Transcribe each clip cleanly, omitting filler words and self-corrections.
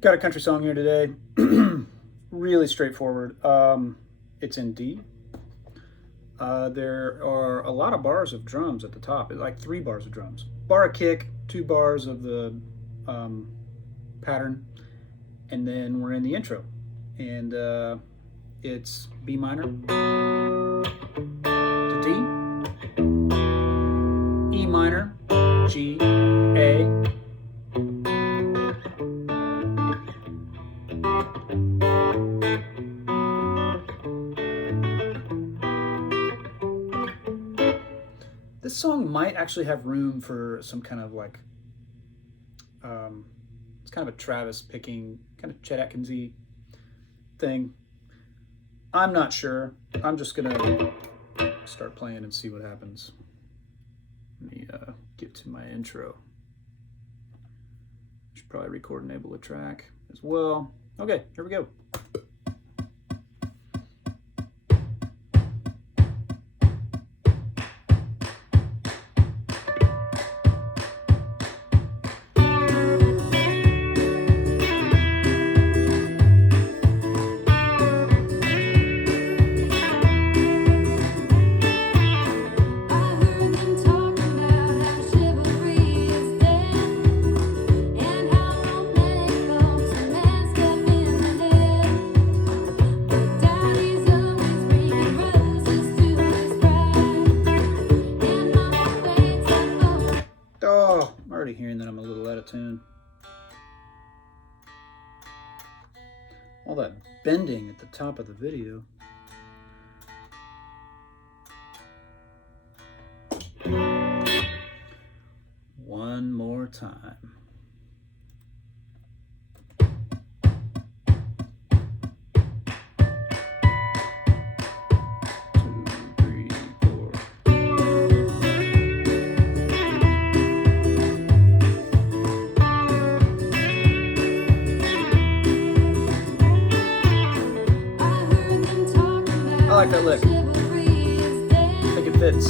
Got a country song here today. Really straightforward. It's in D. There are a lot of bars of drums at the top, like 3 bars of drums. Bar of kick, 2 bars of the pattern, and then we're in the intro. And it's B minor to D, E minor, G, A, this song might actually have room for some kind of like, it's kind of a Travis picking, kind of Chet Atkins-y thing. I'm not sure. I'm just gonna start playing and see what happens. Let me get to my intro. Should probably record and enable a track as well. Okay, here we go. Hearing that I'm a little out of tune. All that bending at the top of the video. One more time. I like that lick. I think it fits.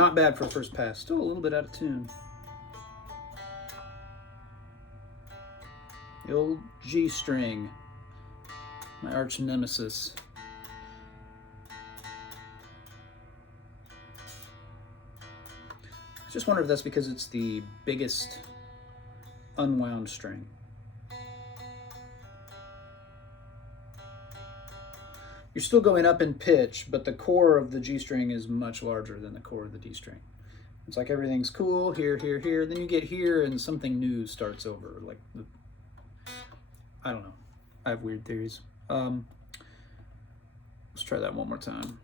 Not bad for a first pass. Still a little bit out of tune. The old G string, my arch nemesis. I just wonder if that's because it's the biggest unwound string. You're still going up in pitch, but the core of the G string is much larger than the core of the D string. It's like everything's cool, here, here, here. Then you get here and something new starts over. Like, I don't know. I have weird theories. Let's try that one more time.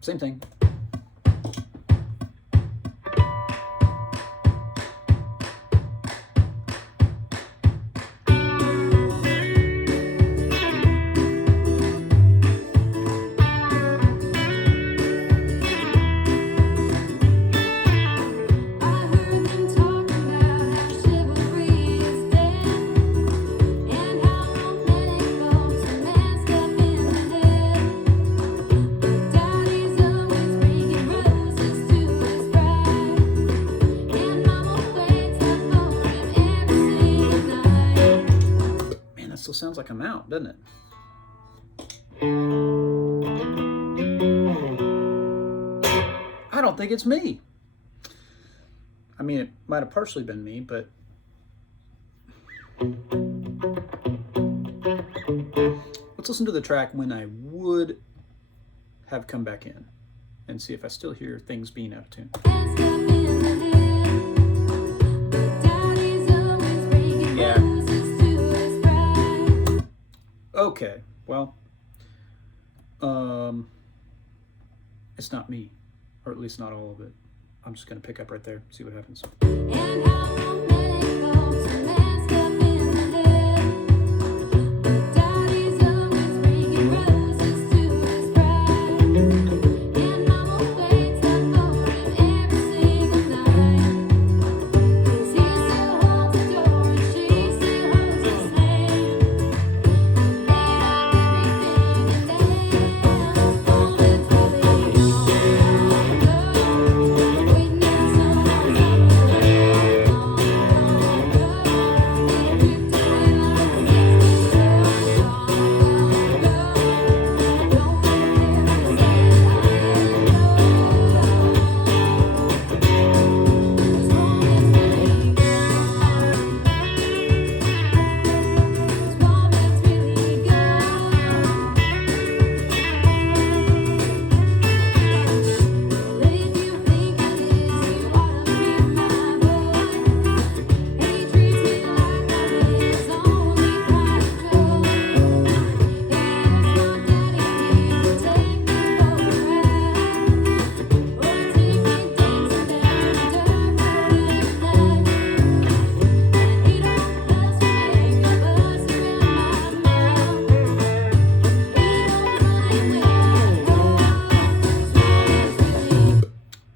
Same thing. Sounds like I'm out, doesn't it? I don't think it's me. I mean, it might have partially been me, but let's listen to the track when I would have come back in and see if I still hear things being out of tune. Okay, well, it's not me, or at least not all of it. I'm just going to pick up right there, see what happens.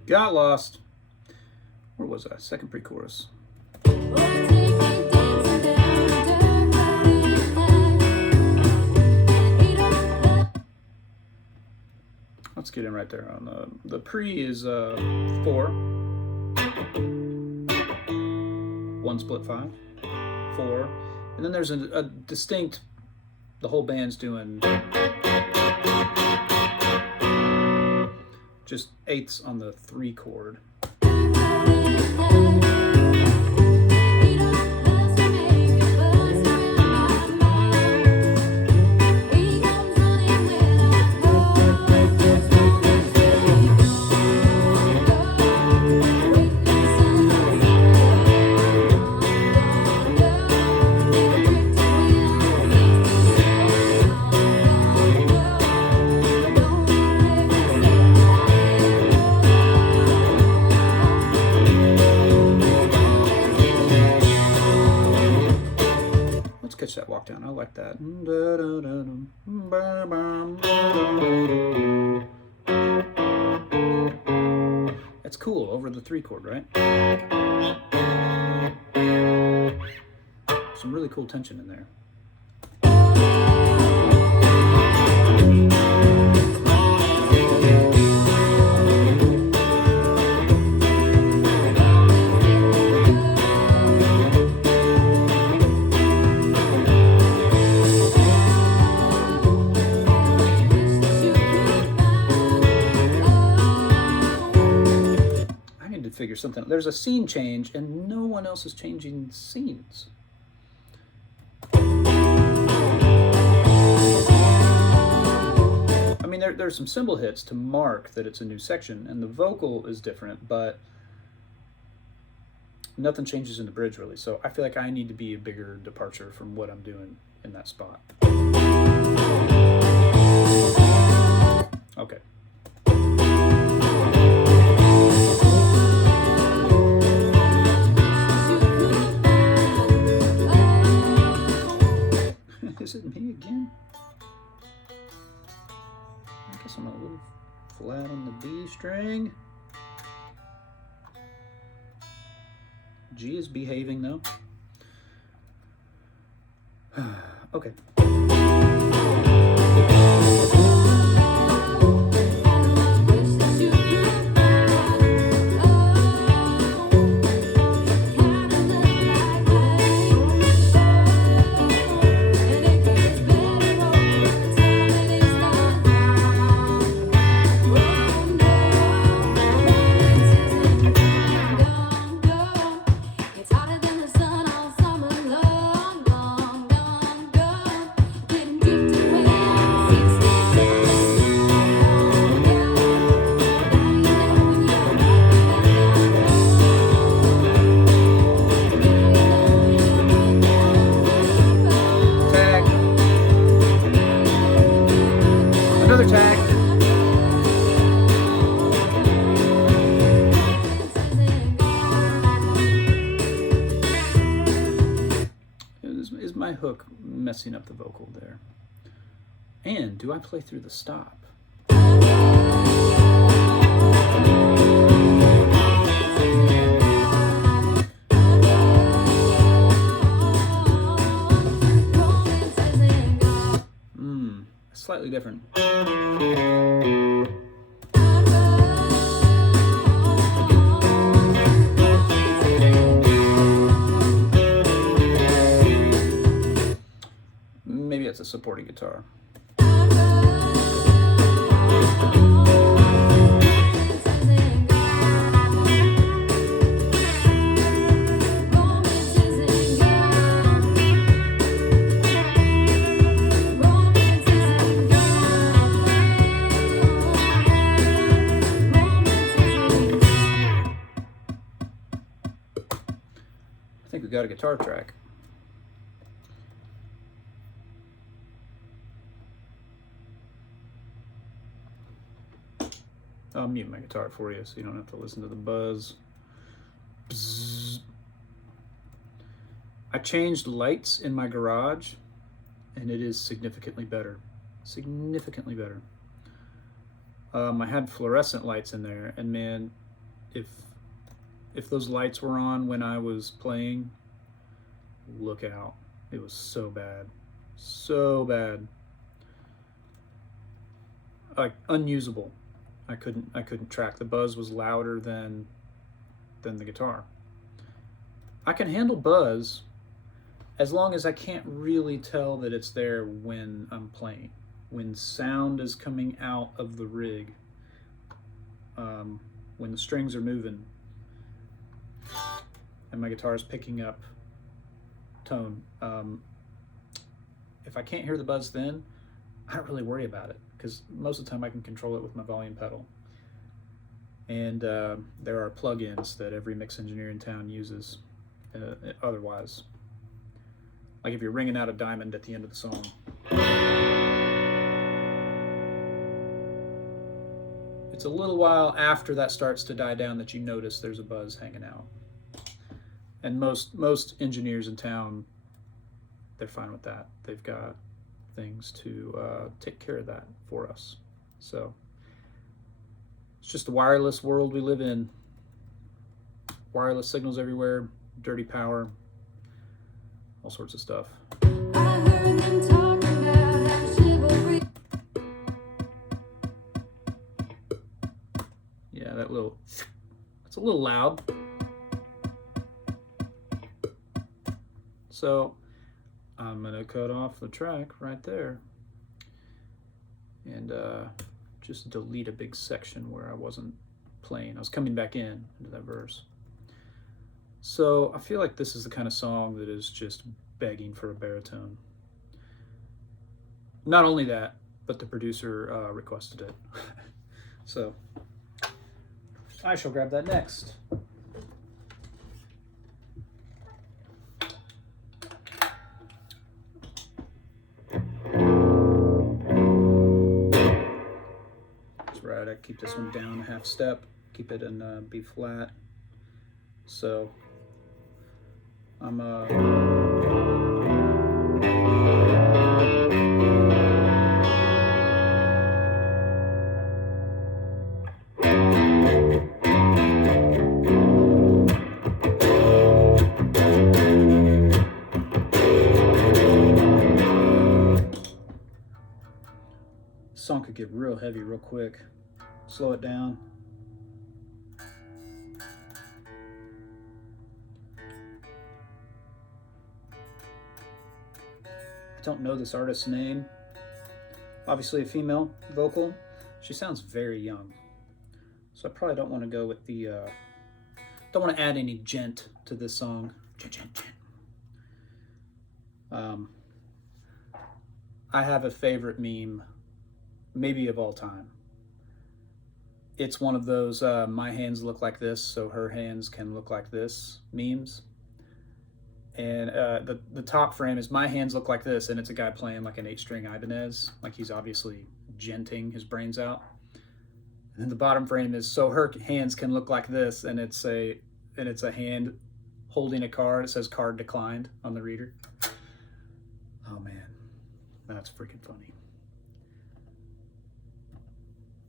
Got lost. Where was I? Second pre-chorus. Let's get in right there. On the pre is 4, 1 split 5, 4, and then there's a distinct. The whole band's doing just eighths on the 3 chord. Catch that walk down. I like that. That's cool over the 3 chord, right? Some really cool tension in there. could figure something. There's a scene change and no one else is changing scenes. I mean, there's some cymbal hits to mark that it's a new section, and the vocal is different, but nothing changes in the bridge really. So I feel like I need to be a bigger departure from what I'm doing in that spot. Okay. Is it me again? I guess I'm a little flat on the D string. G is behaving though. Okay. Another tag. Is my hook messing up the vocal there? And do I play through the stop? Slightly different. Maybe it's a supporting guitar. I think we got a guitar track. I'll mute my guitar for you so you don't have to listen to the buzz. Bzzz. I changed lights in my garage and it is significantly better. Significantly better. I had fluorescent lights in there, and man, if those lights were on when I was playing, look out. It was so bad. So bad. Like unusable. I couldn't track. The buzz was louder than the guitar. I can handle buzz as long as I can't really tell that it's there when I'm playing. When sound is coming out of the rig, when the strings are moving and my guitar is picking up tone. If I can't hear the buzz then, I don't really worry about it because most of the time I can control it with my volume pedal. And there are plugins that every mix engineer in town uses otherwise. Like if you're ringing out a diamond at the end of the song. It's a little while after that starts to die down that you notice there's a buzz hanging out. And most engineers in town, they're fine with that. They've got things to take care of that for us. So it's just the wireless world we live in. Wireless signals everywhere, dirty power, all sorts of stuff. I heard them talk about how chivalry. Yeah, that's a little loud. So I'm gonna cut off the track right there and just delete a big section where I wasn't playing. I was coming back into that verse. So I feel like this is the kind of song that is just begging for a baritone. Not only that, but the producer requested it. So I shall grab that next. That's right, I keep this one down a half step, keep it in B flat. So I'm song could get real heavy real quick. Slow it down. I don't know this artist's name. Obviously a female vocal. She sounds very young. So I probably don't want to go with the, don't want to add any gent to this song. Gent. I have a favorite meme, maybe of all time. It's one of those my hands look like this, so her hands can look like this memes. And the top frame is my hands look like this, and it's a guy playing like an 8-string Ibanez, like he's obviously genting his brains out. And then the bottom frame is so her hands can look like this, and it's a hand holding a card. It says card declined on the reader. Oh man, that's freaking funny.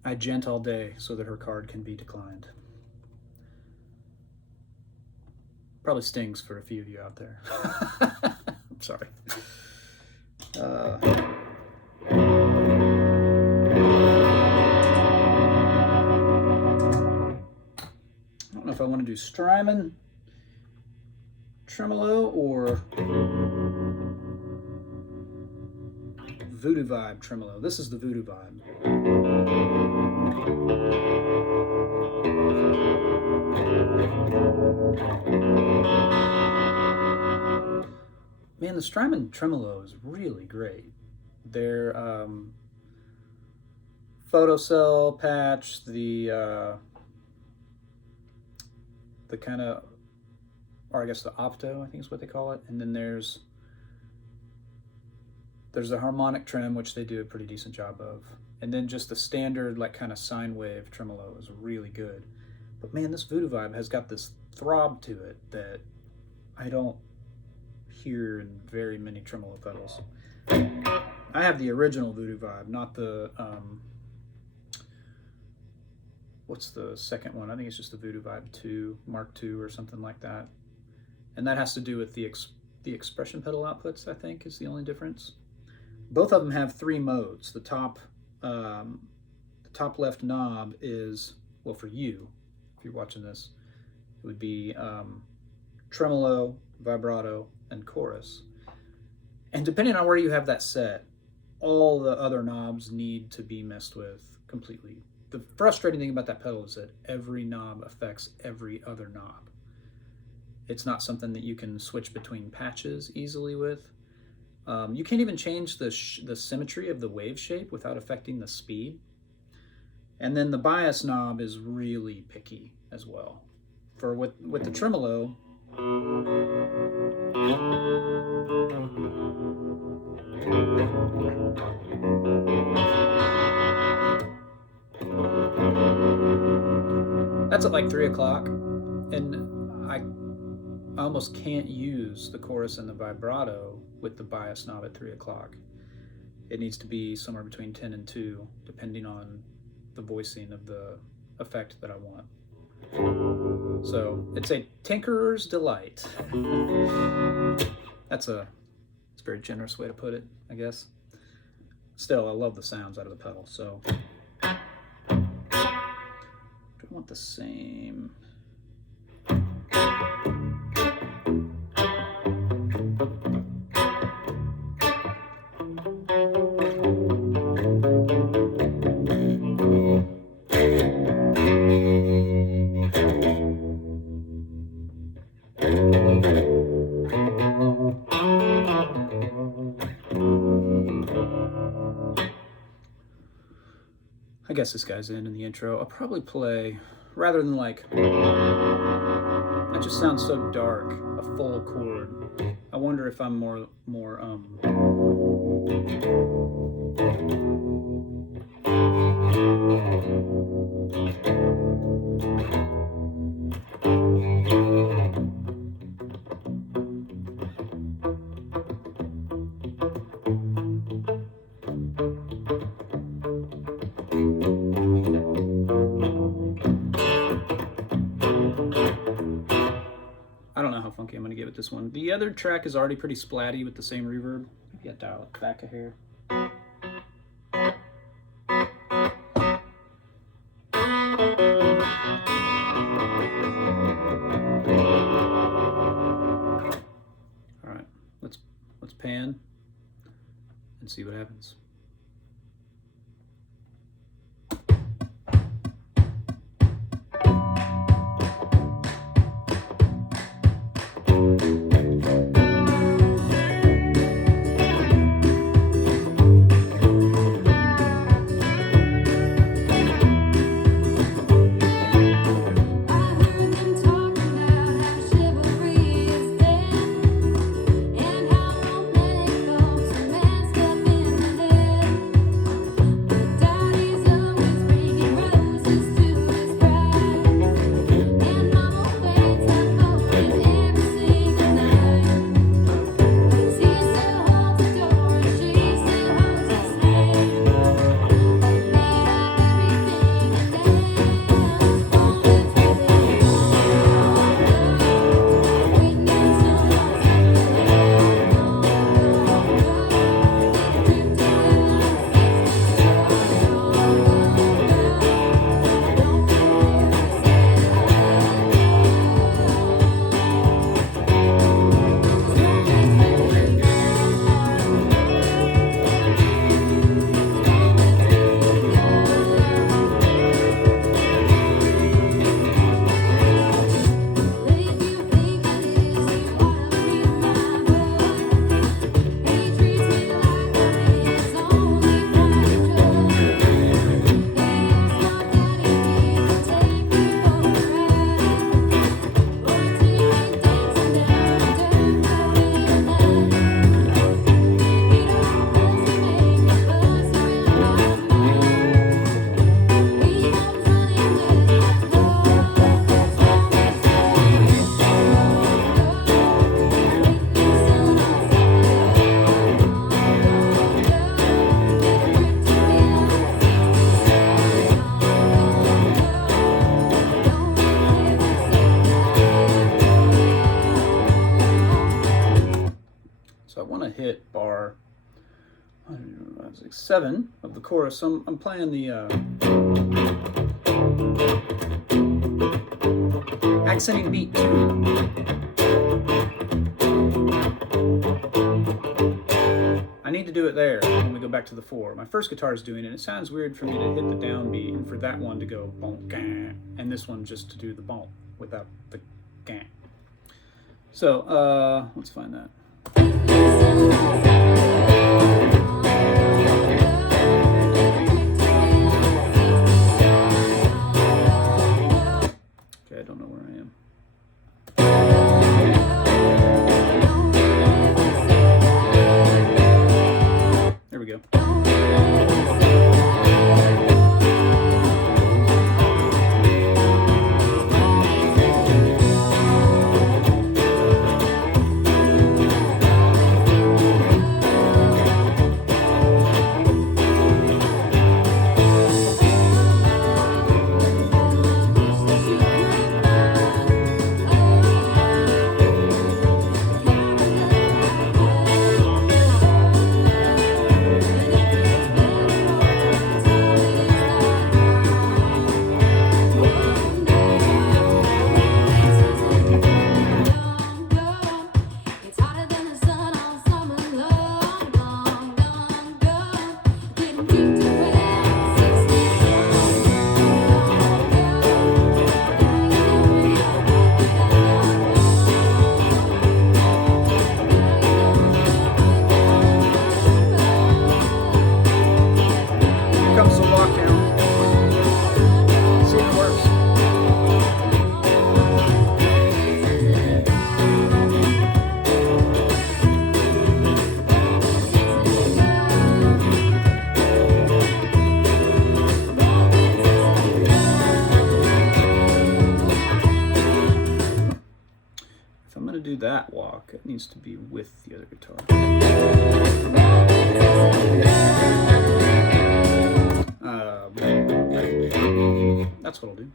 I gent all day so that her card can be declined. Probably stings for a few of you out there. I'm sorry. I don't know if I want to do Strymon tremolo or Voodoo Vibe tremolo. This is the Voodoo Vibe. Man, the Strymon tremolo is really great. Their photocell patch, the kind of, or I guess the opto, I think is what they call it, and then there's the harmonic trem, which they do a pretty decent job of, and then just the standard like kind of sine wave tremolo is really good. But man, this Voodoo Vibe has got this throb to it that I don't hear in very many tremolo pedals. I have the original Voodoo Vibe, not the what's the second one? I think it's just the Voodoo Vibe 2, Mark II or something like that. And that has to do with the expression pedal outputs, I think, is the only difference. Both of them have 3 modes. The top left knob is, well, for you, if you're watching this, it would be tremolo, vibrato, and chorus. And depending on where you have that set, all the other knobs need to be messed with completely. The frustrating thing about that pedal is that every knob affects every other knob. It's not something that you can switch between patches easily with. You can't even change the symmetry of the wave shape without affecting the speed. And then the bias knob is really picky as well. For with the tremolo, that's at like 3 o'clock, and I almost can't use the chorus and the vibrato with the bias knob at 3 o'clock. It needs to be somewhere between 10 and 2, depending on the voicing of the effect that I want. So it's a tinkerer's delight. It's a very generous way to put it, I guess. Still, I love the sounds out of the pedal, so do I want the same? guess this guy's in the intro. I'll probably play, rather than like, that just sounds so dark, a full chord. I wonder if I'm more I don't know how funky I'm going to get with this one. The other track is already pretty splatty with the same reverb. Maybe I'll dial it back a hair. All right, let's pan and see what happens. Hit bar 7 of the chorus. So I'm playing the accenting beat 2. I need to do it there when we go back to the 4. My first guitar is doing it. It sounds weird for me to hit the downbeat and for that one to go bonk, and this one just to do the bonk without the gang. So let's find that. Okay, I don't know where I am. There we go. do that walk, it needs to be with the other guitar. That's what I'll do.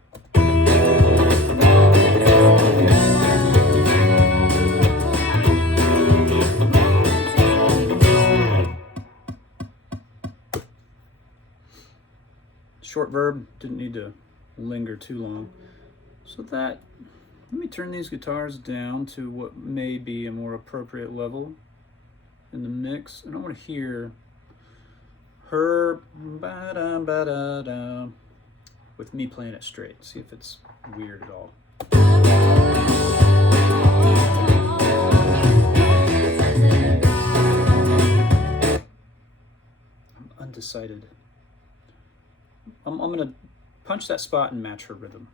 Short verb, didn't need to linger too long. So let me turn these guitars down to what may be a more appropriate level in the mix. And I want to hear her ba-da-ba-da-da with me playing it straight. See if it's weird at all. I'm undecided. I'm going to punch that spot and match her rhythm.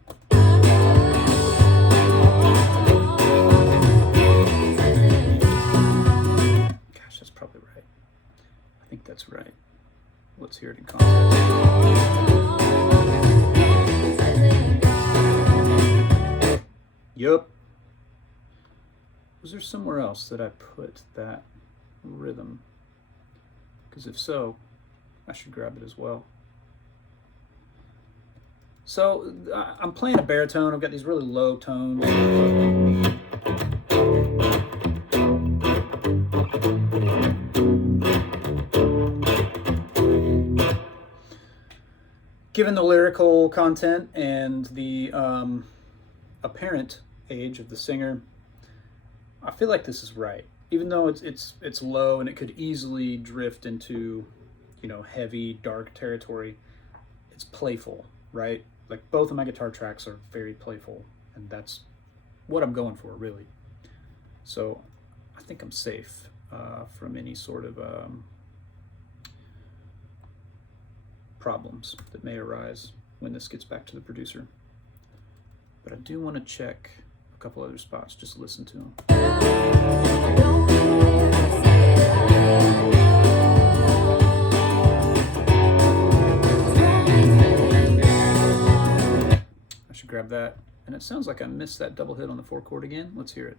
Gosh, that's probably right. I think that's right. Let's hear it in context. Yup. Was there somewhere else that I put that rhythm? Because if so, I should grab it as well. So I'm playing a baritone. I've got these really low tones. Given the lyrical content and the apparent age of the singer, I feel like this is right. Even though it's low and it could easily drift into, heavy, dark territory, it's playful, right? Like both of my guitar tracks are very playful, and that's what I'm going for, really. So I think I'm safe from any sort of problems that may arise when this gets back to the producer. But I do want to check a couple other spots, just listen to them. Grab that, and it sounds like I missed that double hit on the 4 chord again. Let's hear it.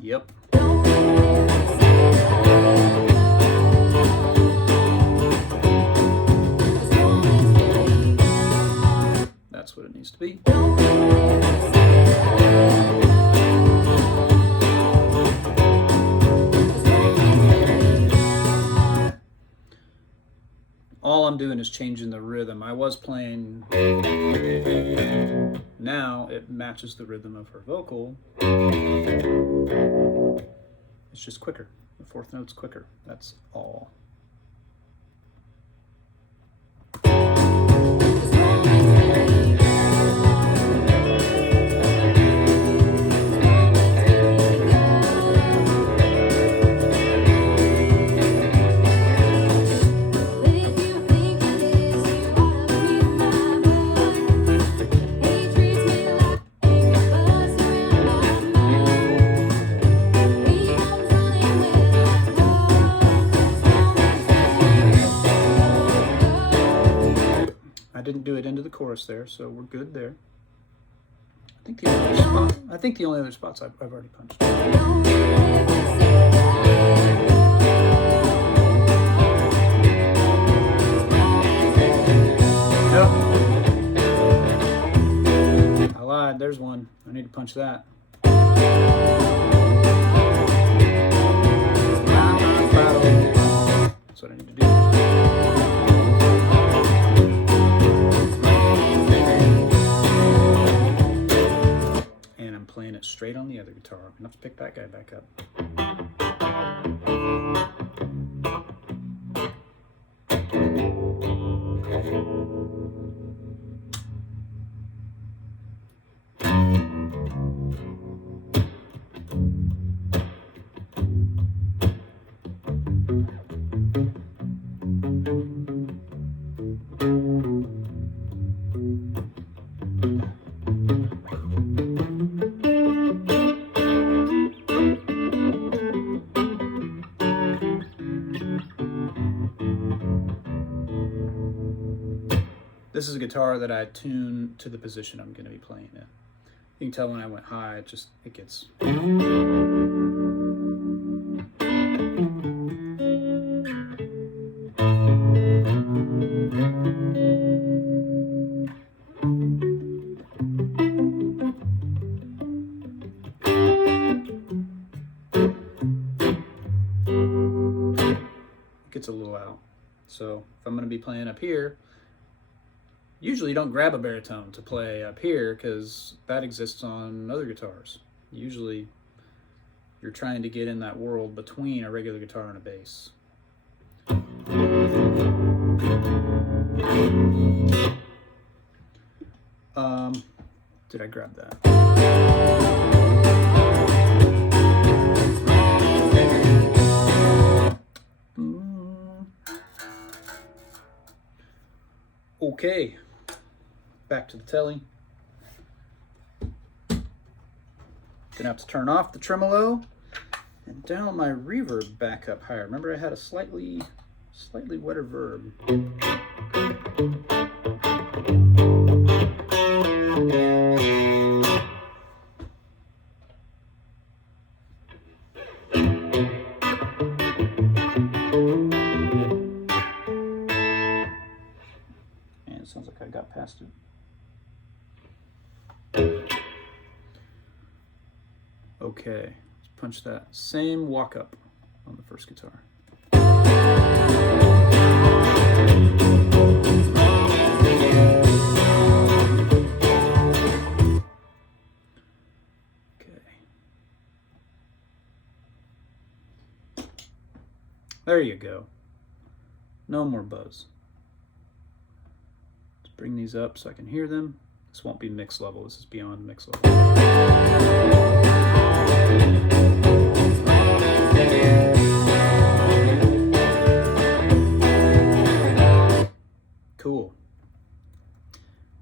Yep. That's what it needs to be. All I'm doing is changing the rhythm. I was playing, now it matches the rhythm of her vocal. It's just quicker. The 4th note's quicker. That's all. I didn't do it into the chorus there, so we're good there. I think the only other spots I've already punched. Nope. I lied. There's one. I need to punch that. That's what I need to do. Playing it straight on the other guitar. I'm gonna have to pick that guy back up. This is a guitar that I tune to the position I'm going to be playing in. You can tell when I went high, it gets. Gets a little out. So if I'm going to be playing up here, usually you don't grab a baritone to play up here because that exists on other guitars. Usually you're trying to get in that world between a regular guitar and a bass. Did I grab that? Okay, back to the telly. Gonna have to turn off the tremolo and dial my reverb back up higher. Remember I had a slightly wetter verb. And it sounds like I got past it. Okay, let's punch that same walk up on the first guitar. Okay. There you go. No more buzz. Let's bring these up so I can hear them. This won't be mix level, this is beyond mix level. Cool.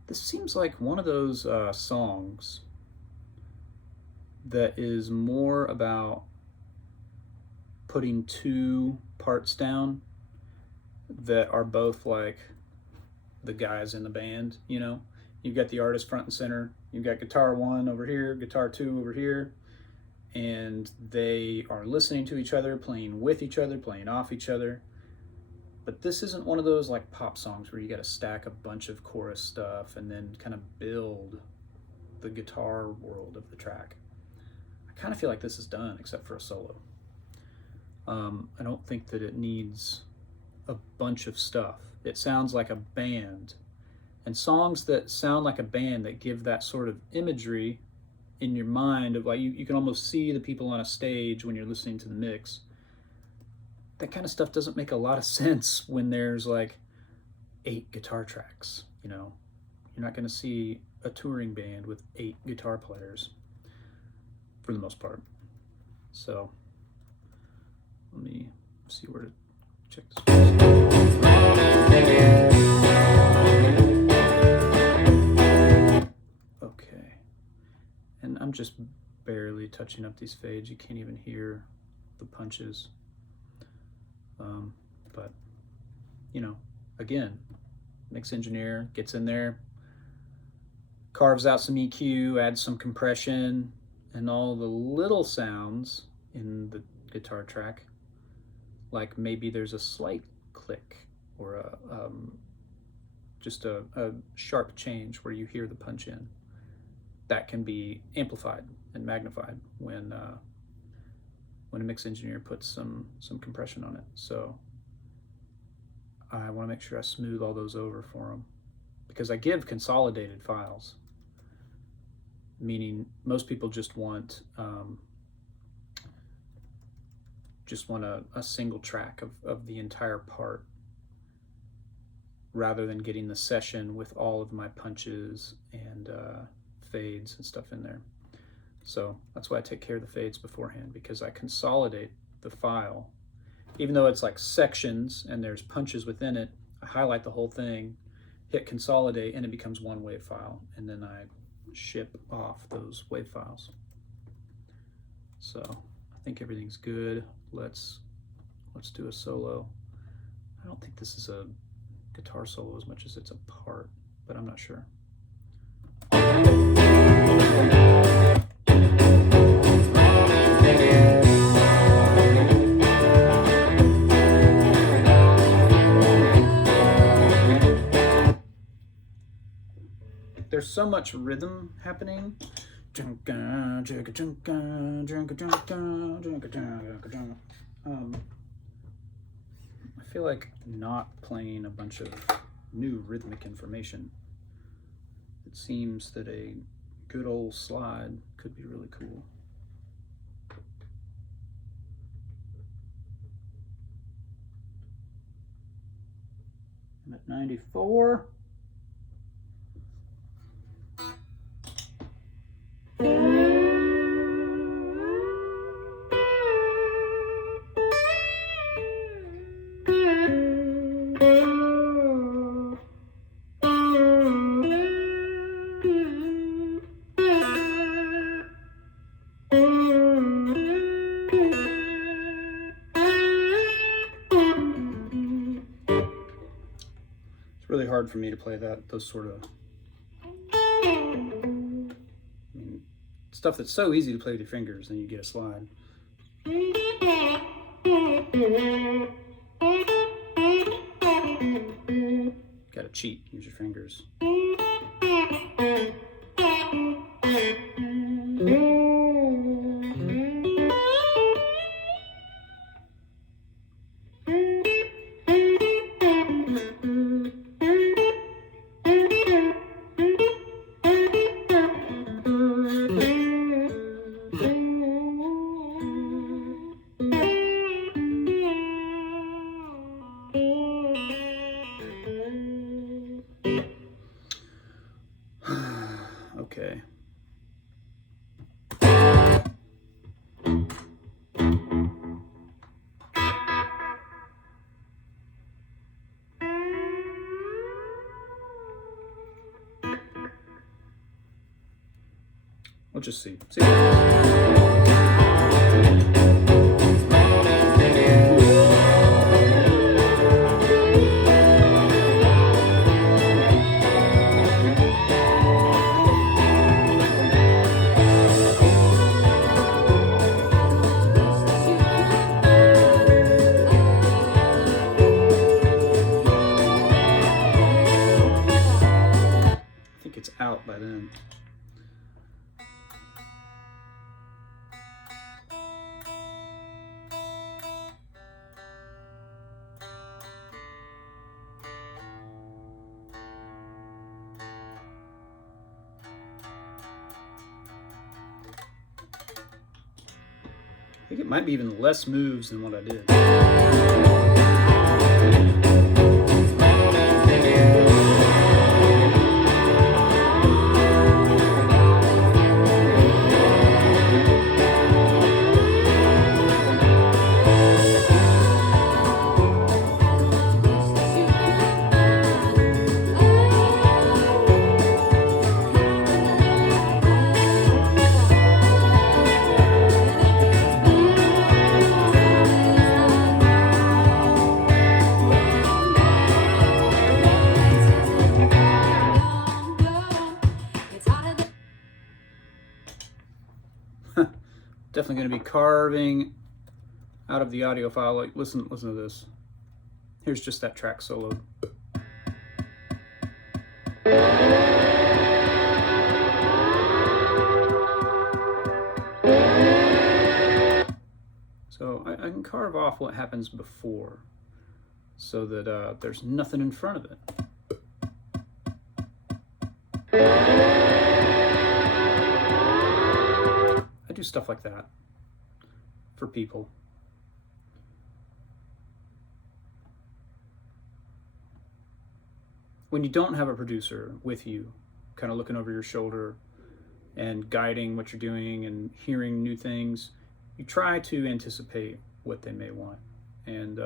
This seems like one of those songs that is more about putting two parts down that are both like the guys in the band, you know? You've got the artist front and center, you've got guitar one over here, guitar two over here, and they are listening to each other, playing with each other, playing off each other. But this isn't one of those like pop songs where you got to stack a bunch of chorus stuff and then kind of build the guitar world of the track. I kind of feel like this is done except for a solo. I don't think that it needs a bunch of stuff. It sounds like a band, and songs that sound like a band that give that sort of imagery in your mind of like you can almost see the people on a stage when you're listening to the mix. That kind of stuff doesn't make a lot of sense when there's like 8 guitar tracks, you know. You're not going to see a touring band with 8 guitar players for the most part. So let me see where to check this first. Okay, and I'm just barely touching up these fades. You can't even hear the punches. But, you know, again, mix engineer gets in there, carves out some EQ, adds some compression, and all the little sounds in the guitar track, like maybe there's a slight click or just a sharp change where you hear the punch in. That can be amplified and magnified when a mix engineer puts some compression on it. So I want to make sure I smooth all those over for them, because I give consolidated files, meaning most people just want a single track of the entire part, rather than getting the session with all of my punches and fades and stuff in there. So that's why I take care of the fades beforehand, because I consolidate the file. Even though it's like sections and there's punches within it, I highlight the whole thing, hit consolidate, and it becomes one wave file. And then I ship off those wave files. So I think everything's good. Let's do a solo. I don't think this is a guitar solo as much as it's a part, but I'm not sure. there's so much rhythm happening. I feel like not playing a bunch of new rhythmic information. It seems that a good old slide could be really cool. I'm at 94. Really hard for me to play those sort of, stuff that's so easy to play with your fingers, and you get a slide. Gotta cheat, use your fingers. Okay. We'll just see. I think it's out by then. I think it might be even less moves than what I did. Definitely going to be carving out of the audio file. Like, listen to this. Here's just that track solo. So I can carve off what happens before, so that there's nothing in front of it. I do stuff like that for people. When you don't have a producer with you, kind of looking over your shoulder and guiding what you're doing and hearing new things, you try to anticipate what they may want. And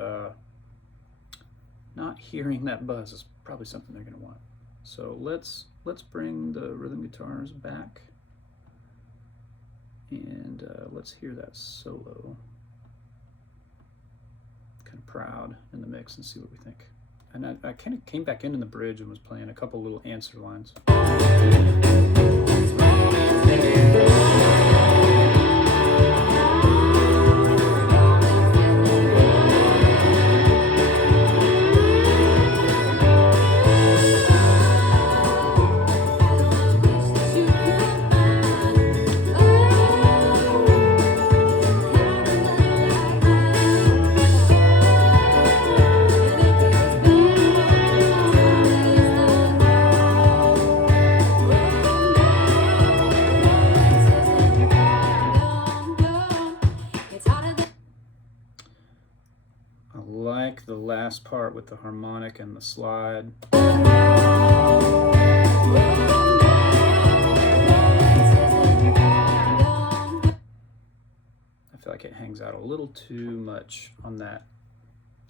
not hearing that buzz is probably something they're going to want. So let's bring the rhythm guitars back. And let's hear that solo. Kind of proud in the mix, and see what we think. And I kind of came back into the bridge and was playing a couple little answer lines. last part with the harmonic and the slide. I feel like it hangs out a little too much on that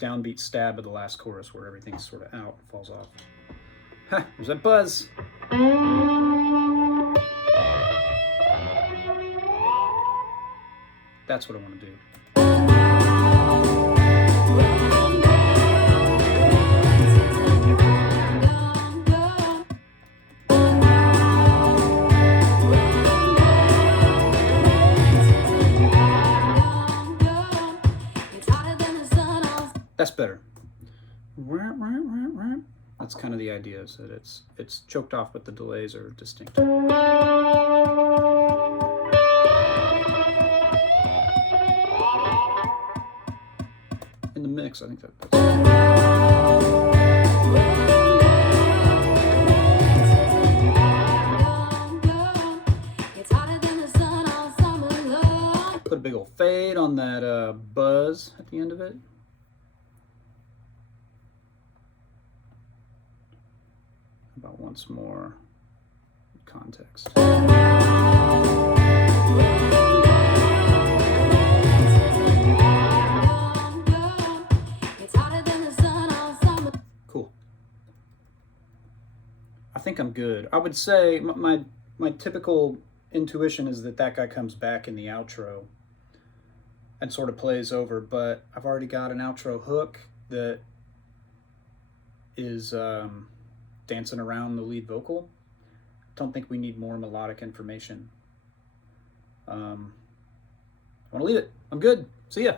downbeat stab of the last chorus where everything's sort of out and falls off. Ha! There's that buzz. That's what I want to do. That's better. That's kind of the idea, is that it's choked off, but the delays are distinct. In the mix, I think that's... Put a big old fade on that buzz at the end of it. About once more context. Cool. I think I'm good. I would say my typical intuition is that guy comes back in the outro and sort of plays over, but I've already got an outro hook that is dancing around the lead vocal. Don't think we need more melodic information. I want to leave it. I'm good. See ya.